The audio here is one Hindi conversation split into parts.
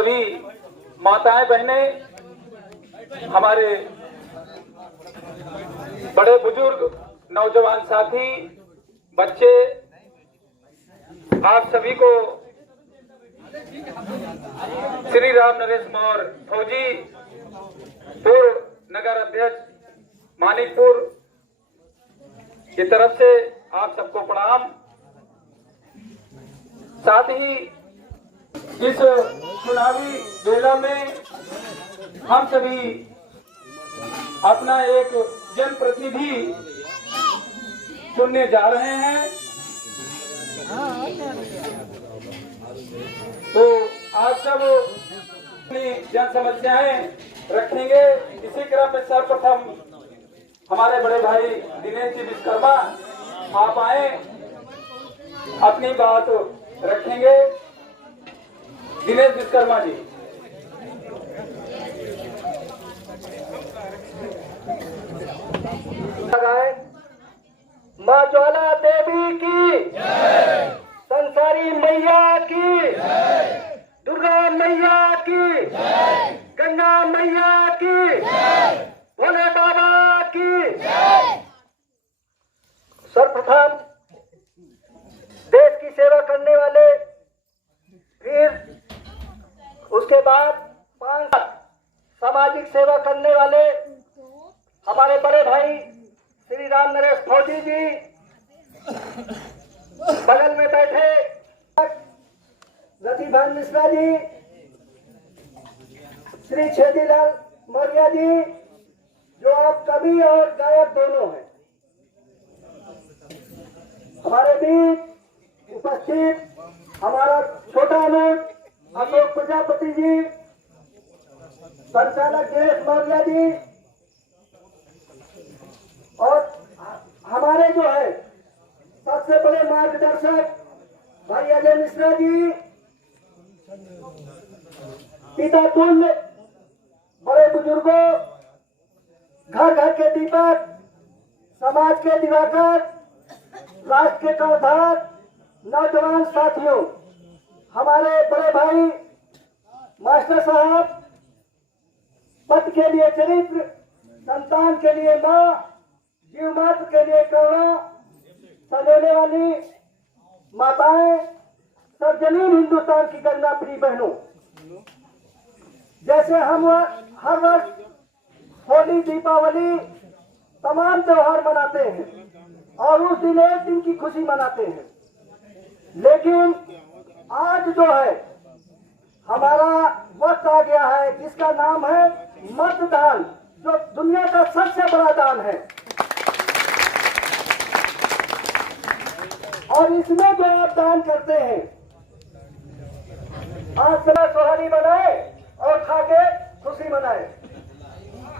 सभी माताएं बहनें, हमारे बड़े बुजुर्ग, नौजवान साथी, बच्चे, आप सभी को श्री राम नरेश मौर्य फौजी पूर्व नगर अध्यक्ष मानिकपुर की तरफ से आप सबको प्रणाम। साथ ही इस चुनावी बेला में हम सभी अपना एक जनप्रतिनिधि चुनने जा रहे हैं। तो आज सब अपनी जन समस्याएं रखेंगे। इसी क्रम में सर्वप्रथम हमारे बड़े भाई दिनेश जी विश्वकर्मा आप आए, अपनी बात रखेंगे। दिनेश विश्वकर्मा जी। माँ ज्वाला देवी की, संसारी मैया की, दुर्गा मैया की, गंगा मैया की, भोले बाबा की। सर्वप्रथम देश की सेवा करने वाले, फिर उसके बाद 5 सामाजिक सेवा करने वाले हमारे बड़े भाई श्री राम नरेश फौजी जी, बगल में बैठे रतिभान मिश्रा जी, श्री छेदीलाल मौर्य जी, जो आप कवि और गायक दोनों हैं। हमारे बीच उपस्थित हमारा छोटा अनूठ अशोक प्रजापति जी, संचालक दिनेश मौर्य जी, और हमारे जो है सबसे बड़े मार्गदर्शक भाई अजय मिश्रा जी, पिता तुल्य बड़े बुजुर्गों, घर घर के दीपक, समाज के दिवाकर, राष्ट्र के कर्णधार, नौजवान साथियों, हमारे बड़े भाई मास्टर साहब, पति के लिए चरित्र, संतान के लिए माँ, जीव मात्र के लिए करुणा सजोने वाली माताएं, सर्वजनीन हिंदुस्तान की गंगा प्रिय बहनों, जैसे हम हर वर्ष होली, दीपावली, तमाम त्योहार मनाते हैं और उस दिन एक दिन की खुशी मनाते हैं, लेकिन आज जो है हमारा वक्त आ गया है जिसका नाम है मतदान, जो दुनिया का सबसे बड़ा दान है। और इसमें जो आप दान करते हैं, आज सुबह सोहारी बनाए और खा के खुशी मनाए,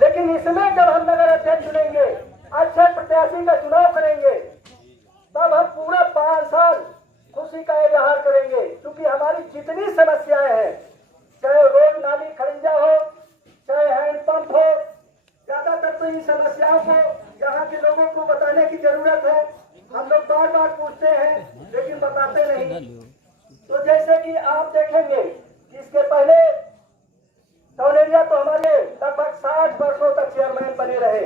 लेकिन इसमें जब हम नगर अध्यक्ष चुनेंगे, अच्छे प्रत्याशी का चुनाव करेंगे, तब हम पूरा 5 साल खुशी का इजहार करेंगे। क्योंकि हमारी जितनी समस्याएं हैं, चाहे रोड नाली खरिंजा हो, चाहे हैंडपंप हो, ज्यादातर तो इन समस्याओं को यहाँ के लोगों को बताने की जरूरत है। हम लोग बार बार पूछते हैं लेकिन बताते नहीं। तो जैसे कि आप देखेंगे कि इसके पहले टोलेरिया तो हमारे लगभग 60 वर्षों तक चेयरमैन बने रहे,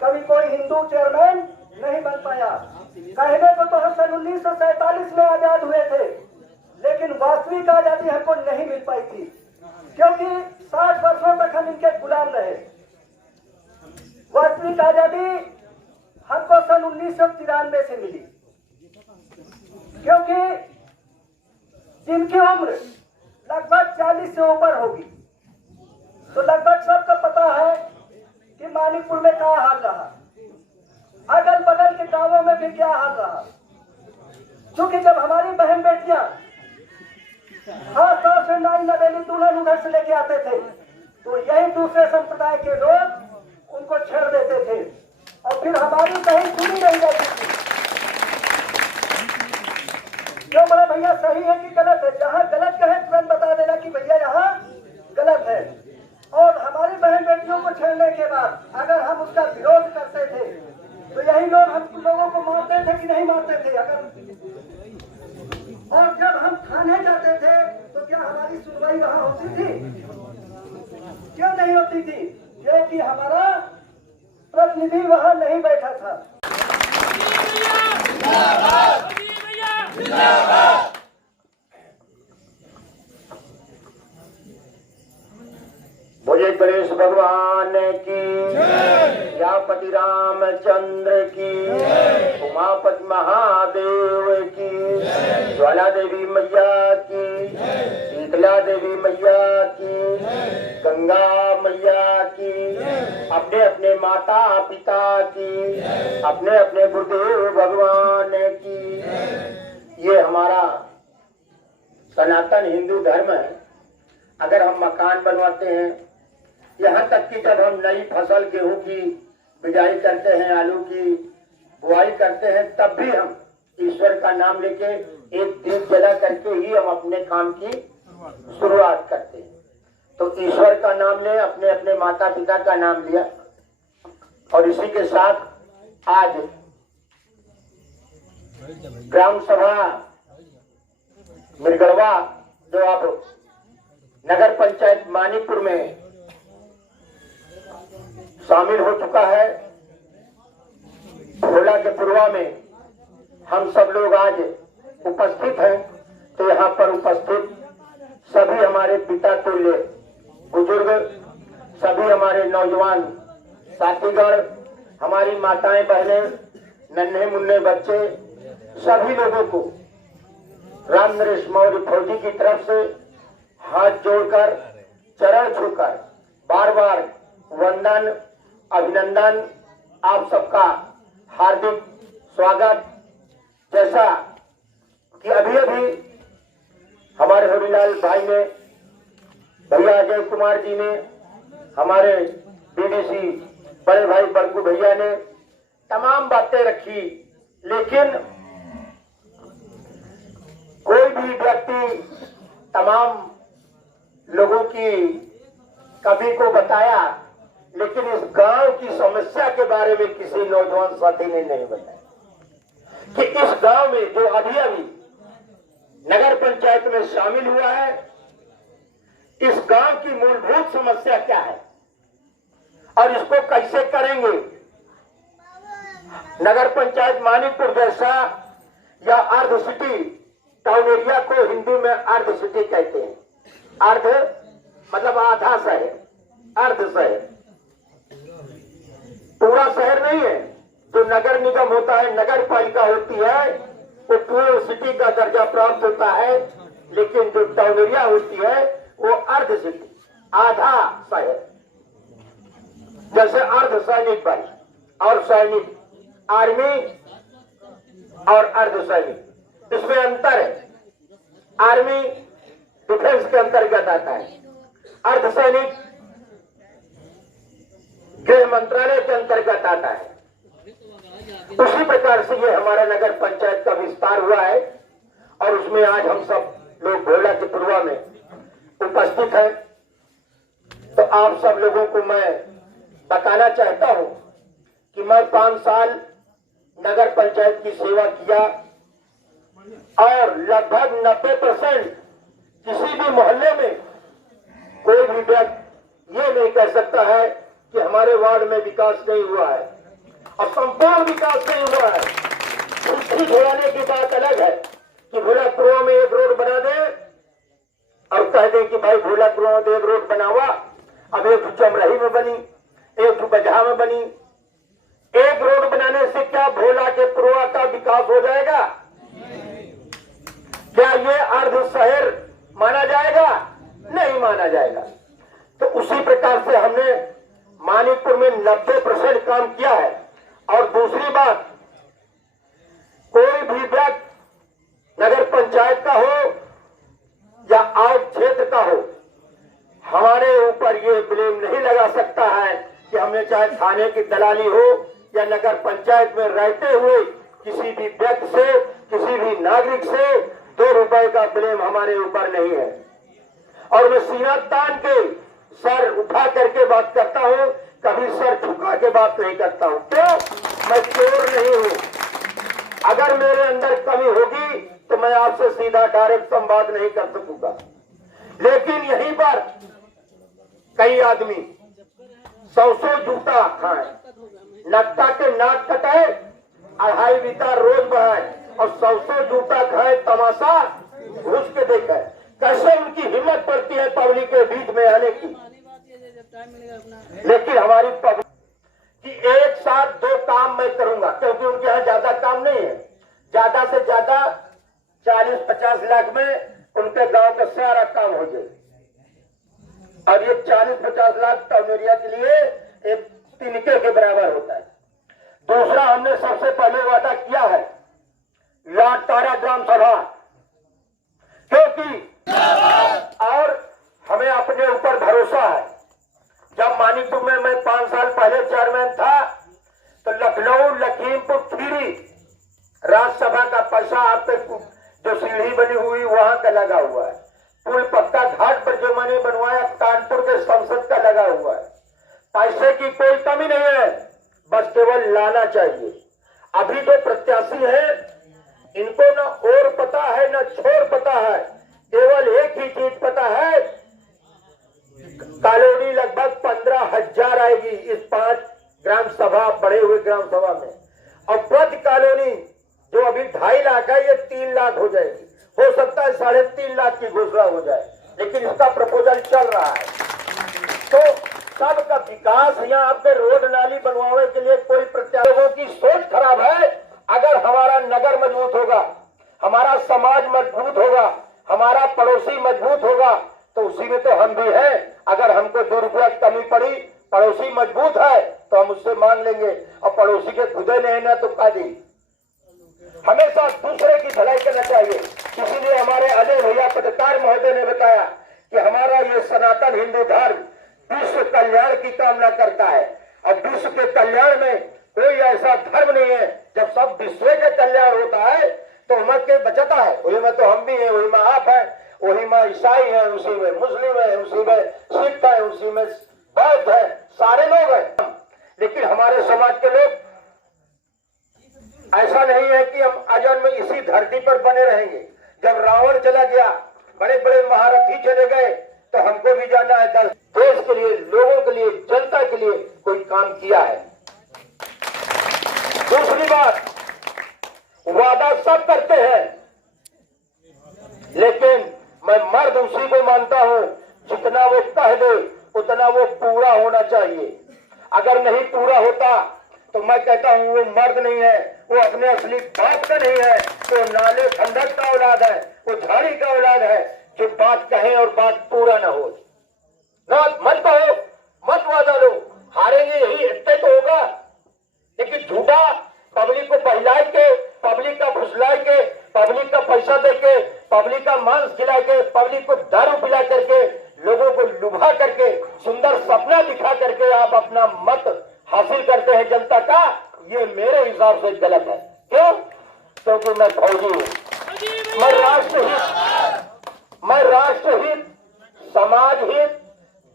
कभी कोई हिंदू चेयरमैन नहीं बन पाया। कहने को तो हम सन 1947 में आजाद हुए थे, लेकिन वास्तविक आजादी हमको नहीं मिल पाई थी, क्योंकि 60 वर्षों तक हम इनके गुलाम रहे। वास्तविक आजादी हमको सन 1993 से मिली, क्योंकि जिनकी उम्र लगभग 40 से ऊपर होगी, तो लगभग सबको पता है कि मानिकपुर में क्या हाल रहा, अगल बगल के गांवों में भी क्या हाल रहा। क्योंकि जब हमारी बहन बेटियां खासतौर से नाई नवेली दुल्हन उधर से लेके आते थे, तो यही दूसरे संप्रदाय के लोग उनको छेड़ देते थे और फिर हमारी कहीं सुनी नहीं जाती थी। क्यों बड़ा भैया, सही है कि गलत है? जहाँ गलत कहे तुरंत बता देना कि भैया यहाँ गलत है। और हमारी बहन बेटियों को छेड़ने के बाद अगर हम उसका विरोध करते थे, तो यही लोग हम लोगों को मारते थे कि नहीं मारते थे? अगर और जब हम थाने जाते थे तो क्या हमारी की सुनवाई वहां होती थी? क्यों नहीं होती थी? क्योंकि हमारा प्रतिनिधि वहां नहीं बैठा था। बोले गणेश भगवान की, यापति रामचंद्र की, उमापति महादेव की, ज्वाला देवी मैया की, शीतला देवी मैया की, गंगा मैया की, अपने अपने माता पिता की, अपने अपने गुरुदेव भगवान की। ये हमारा सनातन हिंदू धर्म है। अगर हम मकान बनवाते हैं, यहाँ तक कि जब हम नई फसल गेहूं की बिजाई करते हैं, आलू की बुआई करते हैं, तब भी हम ईश्वर का नाम लेके एक दीप जला करके ही हम अपने काम की शुरुआत करते हैं। तो ईश्वर का नाम ले, अपने अपने माता पिता का नाम लिया, और इसी के साथ आज ग्राम सभा मिरगड़वा जो आप नगर पंचायत मानिकपुर में शामिल हो चुका है, भोला के पूर्वा में हम सब लोग आज उपस्थित हैं। तो यहाँ पर उपस्थित सभी हमारे पिता तुल्य बुजुर्ग, सभी हमारे नौजवान साथीगण, हमारी माताएं बहनें, नन्हे मुन्ने बच्चे, सभी लोगों को राम नरेश मौर्य फौजी की तरफ से हाथ जोड़कर, चरण छूकर बार बार वंदन, अभिनंदन, आप सबका हार्दिक स्वागत। जैसा कि अभी अभी हमारे हरिलाल भाई ने, भैया अजय कुमार जी ने, हमारे बीडीसी बड़े भाई बंकू भैया ने तमाम बातें रखी, लेकिन कोई भी व्यक्ति तमाम लोगों की कभी को बताया, लेकिन इस गांव की समस्या के बारे में किसी नौजवान साथी ने नहीं बताया कि इस गांव में जो अभी अभी नगर पंचायत में शामिल हुआ है, इस गांव की मूलभूत समस्या क्या है और इसको कैसे करेंगे। नगर पंचायत मानिकपुर जैसा या अर्ध सिटी टाउन एरिया को हिंदी में अर्ध सिटी कहते हैं। अर्ध मतलब आधा शहर, अर्ध शहर, पूरा शहर नहीं है। जो नगर निगम होता है, नगर पालिका होती है, वो पूरे सिटी का दर्जा प्राप्त होता है, लेकिन जो टाउन एरिया होती है वो अर्ध सिटी, आधा शहर। जैसे अर्ध सैनिक बल और सैनिक, आर्मी और अर्ध सैनिक, इसमें अंतर है। आर्मी डिफेंस के अंतर्गत आता है, अर्धसैनिक गृह मंत्रालय के अंतर्गत आता है। उसी प्रकार से ये हमारा नगर पंचायत का विस्तार हुआ है, और उसमें आज हम सब लोग भोला के पूर्वा में उपस्थित हैं। तो आप सब लोगों को मैं बताना चाहता हूं कि मैं 5 साल नगर पंचायत की सेवा किया, और लगभग 90% किसी भी मोहल्ले में कोई भी व्यक्ति ये नहीं कह सकता है कि हमारे वार्ड में विकास नहीं हुआ है, और संपूर्ण विकास नहीं हुआ है। उसकी घोड़ाने की बात अलग है कि भोला कुआ में एक रोड बना दे और कह दे कि भाई भोला कुआ में एक रोड बना हुआ, अब एक चमरही में बनी, एक बजहा में बनी। एक रोड बनाने से क्या भोला के पुरवा का विकास हो जाएगा? क्या ये अर्ध शहर माना जाएगा? नहीं माना जाएगा। तो उसी प्रकार से हमने मानिकपुर में 90% काम किया है। और दूसरी बात, कोई भी व्यक्ति नगर पंचायत का हो या आउट क्षेत्र का हो, हमारे ऊपर ये ब्लेम नहीं लगा सकता है कि हमने चाहे थाने की दलाली हो या नगर पंचायत में रहते हुए किसी भी व्यक्ति से, किसी भी नागरिक से 2 रुपए का ब्लेम हमारे ऊपर नहीं है। और मैं सीना तान के सर उठा करके बात करता हूं, कभी सर झुका के बात नहीं करता हूं। तो मैं चोर नहीं हूं। अगर मेरे अंदर कमी होगी तो मैं आपसे सीधा डायरेक्ट संवाद नहीं कर सकूंगा, पर कई आदमी 100 जूता खाए, नक्का के नाक कटाए, 2.5 बीता रोज बढ़ाए और 100 जूता खाए, तमाशा घुस के देखे। कैसे उनकी हिम्मत पड़ती है पब्लिक के बीच में आने की। लेकिन हमारी पब्लिक कि एक साथ 2 काम मैं करूंगा, क्योंकि उनके यहाँ ज्यादा काम नहीं है। ज्यादा से ज्यादा 40-50 लाख में उनके गांव का सारा काम हो जाए। और ये 40-50 लाख टाउन एरिया के लिए एक तिनके के बराबर होता है। दूसरा, हमने सबसे पहले वादा किया है लाट तारा ग्राम सभा, क्योंकि और हमें अपने ऊपर भरोसा है। जब मानिकपुर में मैं 5 साल पहले चेयरमैन था तो लखनऊ, लखीमपुर खीरी राज्यसभा का पैसा आप पे जो सीढ़ी बनी हुई वहां का लगा हुआ है। पुल पक्का घाट पर जो मैंने बनवाया कानपुर के संसद का लगा हुआ है। पैसे की कोई कमी नहीं है, बस केवल लाना चाहिए। अभी जो प्रत्याशी है इनको न और पता है न छोर पता है, केवल एक ही चीज पता है, कॉलोनी लगभग 15,000 आएगी इस 5 ग्राम सभा बड़े हुए ग्राम सभा में। और प्रति कॉलोनी जो अभी 2.5 लाख है ये 3 लाख हो जाएगी। हो सकता है 3.5 लाख की घोषणा हो जाए, लेकिन इसका प्रपोजल चल रहा है। तो सबका विकास, यहाँ आपके रोड नाली बनवाने के लिए कोई प्रत्याशी, लोगों की सोच खराब है। अगर हमारा नगर मजबूत होगा, हमारा समाज मजबूत होगा, हमारा पड़ोसी मजबूत होगा, तो उसी में तो हम भी हैं। अगर हमको 2 रुपया कमी पड़ी, पड़ोसी मजबूत है तो हम उससे मांग लेंगे, और पड़ोसी के खुदे नहीं ना तो कादी। हमेशा दूसरे की भलाई करना चाहिए। इसीलिए हमारे अजय भैया पत्रकार महोदय ने बताया कि हमारा ये सनातन हिंदू धर्म विश्व कल्याण की कामना करता है, और विश्व के कल्याण में कोई ऐसा धर्म नहीं है। जब सब विश्व के कल्याण होता है तो उम्मत के बचता है। वही में तो हम भी हैं, वही में आप हैं, वही में ईसाई है, उसी में मुस्लिम है, उसी में सिख है, उसी में बौद्ध है, सारे लोग हैं। लेकिन हमारे समाज के लोग ऐसा नहीं है कि हम आजन्म में इसी धरती पर बने रहेंगे। जब रावण चला गया, बड़े बड़े महारथी चले गए, तो हमको भी जाना है। देश के लिए, लोगों के लिए, जनता के लिए कोई काम किया है। दूसरी बात, वादा सब करते हैं, लेकिन मैं मर्द उसी को मानता हूं जितना वो कह दे उतना वो पूरा होना चाहिए। अगर नहीं पूरा होता तो मैं कहता हूं वो मर्द नहीं है, वो अपने असली बाप का नहीं है, वो नाले खंडक का औलाद है, वो झाड़ी का औलाद है, जो बात कहे और बात पूरा ना हो। ना मत कहो, मत वादा लो, हारेंगे यही इतने तो होगा। लेकिन झूठा पब्लिक को बहला के, पब्लिक का फुसला के, पब्लिक का पैसा देके, पब्लिक का मांस खिला के, पब्लिक को दारू पिला करके, लोगों को लुभा करके, सुंदर सपना दिखा करके आप अपना मत हासिल करते हैं जनता का, ये मेरे हिसाब से गलत है। क्यों? क्योंकि मैं फौजी हूँ, मैं राष्ट्रहित, समाज हित,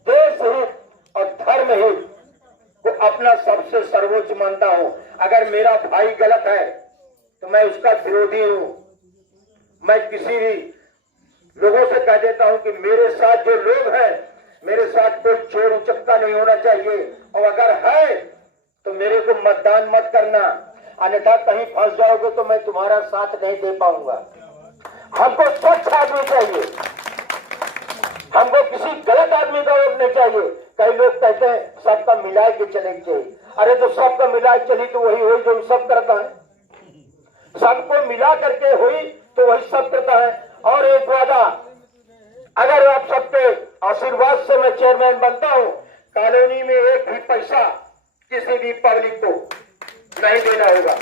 देश हित और धर्म हित को अपना सबसे सर्वोच्च मानता हूं। अगर मेरा भाई गलत है तो मैं उसका विरोधी हूं। मैं किसी भी लोगों से कह देता हूं कि मेरे साथ जो लोग हैं, मेरे साथ कोई चोर उचक्का नहीं होना चाहिए, और अगर है तो मेरे को मतदान मत करना, अन्यथा कहीं फंस जाओगे तो मैं तुम्हारा साथ नहीं दे पाऊंगा। हमको स्वच्छ आदमी चाहिए, हमको किसी गलत आदमी का वोट नहीं चाहिए। कई लोग कहते हैं सबका मिला के चलेंगे चाहिए। अरे तो सबका मिला चली तो वही हुई जो सब करता है, सबको मिला करके हुई तो वही सब करता है। और एक वादा, अगर आप सबके आशीर्वाद से मैं चेयरमैन बनता हूं, कॉलोनी में एक भी पैसा किसी भी पब्लिक को नहीं देना होगा।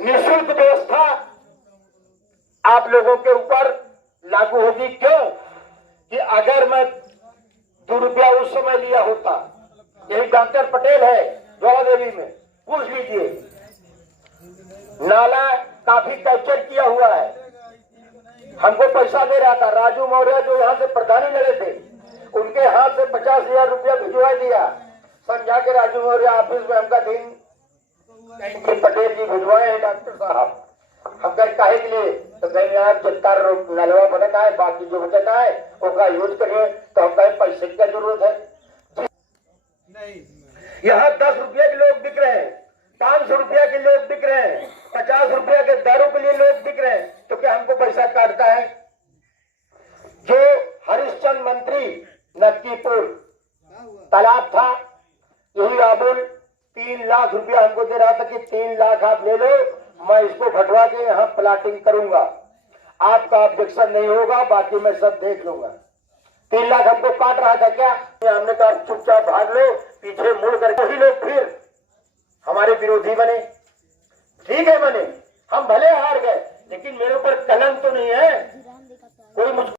निःशुल्क व्यवस्था आप लोगों के ऊपर लागू होगी। क्यों? कि अगर मैं 2 रुपया उस समय लिया होता, यही डॉक्टर पटेल है ज्वाला देवी में, पूछ लीजिए, नाला काफी कैप्चर किया हुआ है, हमको पैसा दे रहा था। राजू मौर्य जो यहाँ से प्रधानी लगे थे, उनके हाथ से 50,000 रुपया भिजवा दिया, समझा के राजू मौर्य ऑफिस में हमका दिन पटेल जी भिजवाए हैं डॉक्टर साहब। हम कहे काहे के लिए, तो कहीं आप जितना नलवा बनता है बाकी जो बचता है उसका यूज करिए। तो हम कहे पैसे की क्या जरूरत है। यहाँ 10 रुपये के लोग बिक रहे हैं, 500 रुपया के लोग बिक रहे हैं, 50 रुपया के दारू के लिए लोग बिक रहे हैं, तो क्या हमको पैसा काटता है। जो हरिश्चंद्र मंत्री नक्कीपुर तालाब था, यही अबुल 3 लाख रुपया हमको दे रहा था कि 3 लाख आप ले लो, मैं इसको घटवा के यहाँ प्लाटिंग करूंगा, आपका ऑब्जेक्शन नहीं होगा, बाकी मैं सब देख लूंगा। 3 लाख हमको काट रहा था क्या। हमने कहा चुपचाप भाग लो, पीछे मुड़ कर वही लोग फिर हमारे विरोधी बने। ठीक है बने, हम भले हार गए, लेकिन मेरे ऊपर कलंक तो नहीं है। कोई मुझको